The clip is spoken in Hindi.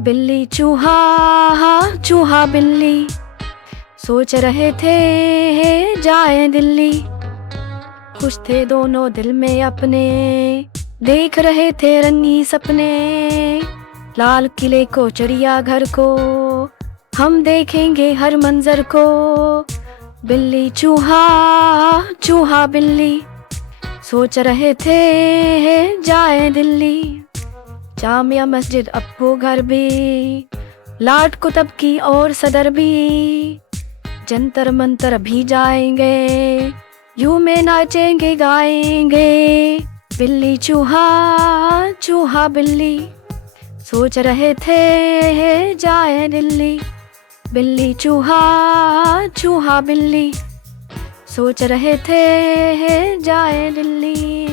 बिल्ली चूहा, चूहा बिल्ली सोच रहे थे जाए दिल्ली। खुश थे दोनों दिल में अपने, देख रहे थे रंगी सपने। लाल किले को, चिड़ियाघर को, हम देखेंगे हर मंजर को। बिल्ली चूहा, चूहा बिल्ली सोच रहे थे जाए दिल्ली। जामिया मस्जिद, अप्पू घर भी, लाट कुतुब की और सदर भी, जंतर मंतर भी जाएंगे, यूं में नाचेंगे गाएंगे। बिल्ली चूहा, चूहा बिल्ली सोच रहे थे जाए दिल्ली। बिल्ली चूहा, चूहा बिल्ली सोच रहे थे जाए दिल्ली।